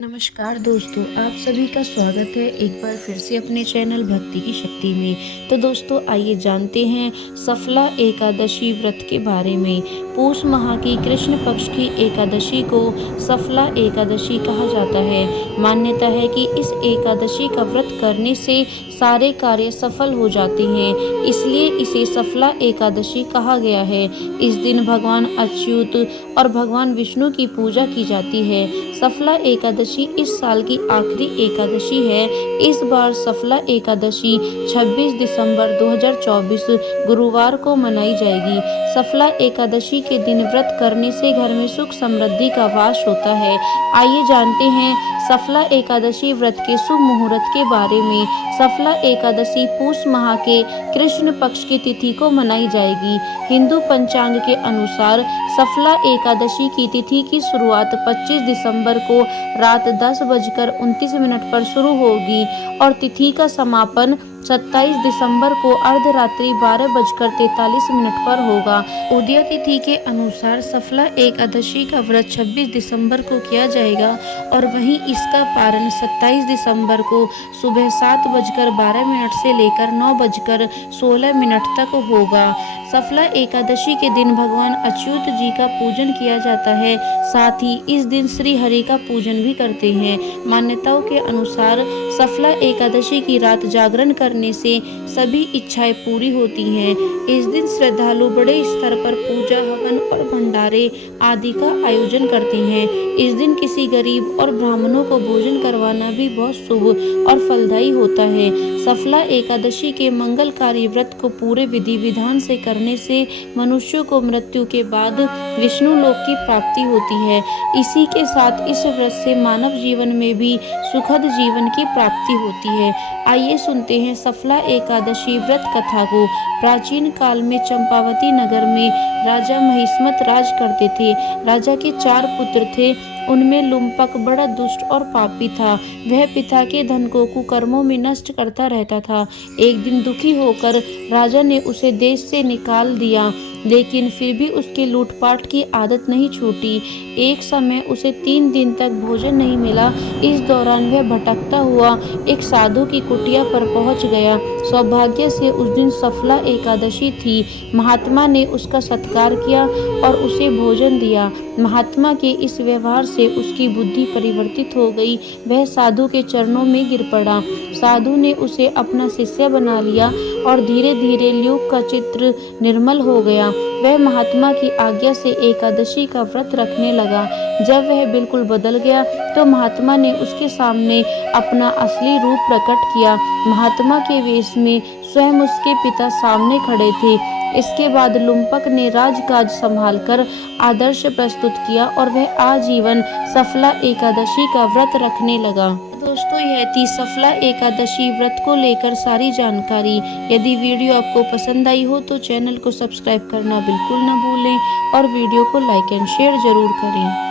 नमस्कार दोस्तों, आप सभी का स्वागत है एक बार फिर से अपने चैनल भक्ति की शक्ति में। तो दोस्तों आइए जानते हैं सफला एकादशी व्रत के बारे में। पूष माह की कृष्ण पक्ष की एकादशी को सफला एकादशी कहा जाता है। मान्यता है कि इस एकादशी का व्रत करने से सारे कार्य सफल हो जाते हैं, इसलिए इसे सफला एकादशी कहा गया है। इस दिन भगवान अच्युत और भगवान विष्णु की पूजा की जाती है। सफला एकादशी इस साल की आखिरी एकादशी है। इस बार सफला एकादशी 26 दिसंबर 2024 गुरुवार को मनाई जाएगी। सफला एकादशी के दिन व्रत करने से घर में सुख समृद्धि का वास होता है। आइए जानते हैं सफला एकादशी व्रत के शुभ मुहूर्त के बारे में। सफला एकादशी पूष माह के कृष्ण पक्ष की तिथि को मनाई जाएगी। हिंदू पंचांग के अनुसार सफला एकादशी की तिथि की शुरुआत 25 दिसंबर को रात 10:29 पर शुरू होगी और तिथि का समापन 27 दिसंबर को अर्धरात्रि 12:43 पर होगा। उदय तिथि के अनुसार सफला एकादशी का व्रत 26 दिसंबर को किया जाएगा और वहीं इसका पारण 27 दिसंबर को सुबह 7:12 से लेकर 9:16 तक होगा। सफला एकादशी के दिन भगवान अच्युत जी का पूजन किया जाता है, साथ ही इस दिन श्री हरि का पूजन भी करते हैं। मान्यताओं के अनुसार सफला एकादशी की रात जागरण करने से सभी इच्छाएं पूरी होती हैं। इस दिन श्रद्धालु बड़े स्तर पर पूजा, हवन और भंडारे आदि का आयोजन करते हैं। इस दिन किसी गरीब और ब्राह्मणों को भोजन करवाना भी बहुत शुभ और फलदायी होता है। सफला एकादशी के मंगलकारी व्रत को पूरे विधि विधान से करने से मनुष्यों को मृत्यु के बाद विष्णु लोक की प्राप्ति होती है। इसी के साथ इस व्रत से मानव जीवन में भी सुखद जीवन की प्राप्ति होती है। आइए सुनते हैं सफला एकादशी व्रत कथा को। प्राचीन काल में चंपावती नगर में राजा महिष्मत राज करते थे। राजा के 4 पुत्र थे। उनमें लुम्पक बड़ा दुष्ट और पापी था। वह पिता के धन को कुकर्मों में नष्ट करता रहता था। एक दिन दुखी होकर राजा ने उसे देश से निकाल दिया, लेकिन फिर भी उसकी लूटपाट की आदत नहीं छूटी। एक समय उसे 3 दिन तक भोजन नहीं मिला। इस दौरान वह भटकता हुआ एक साधु की कुटिया पर पहुंच गया। सौभाग्य से उस दिन सफला एकादशी थी। महात्मा ने उसका सत्कार किया और उसे भोजन दिया। महात्मा के इस व्यवहार से उसकी बुद्धि परिवर्तित हो गई। वह साधु के चरणों में गिर पड़ा। साधु ने उसे अपना शिष्य बना लिया और धीरे धीरे ल्यूक का चित्र निर्मल हो गया। वह महात्मा की आज्ञा से एकादशी का व्रत रखने लगा। जब वह बिल्कुल बदल गया तो महात्मा ने उसके सामने अपना असली रूप प्रकट किया। महात्मा के वेश में स्वयं उसके पिता सामने खड़े थे। इसके बाद लुम्पक ने राजकाज संभालकर आदर्श प्रस्तुत किया और वह आजीवन सफला एकादशी का व्रत रखने लगा। दोस्तों यह थी सफला एकादशी व्रत को लेकर सारी जानकारी। यदि वीडियो आपको पसंद आई हो तो चैनल को सब्सक्राइब करना बिल्कुल न भूलें और वीडियो को लाइक एंड शेयर जरूर करें।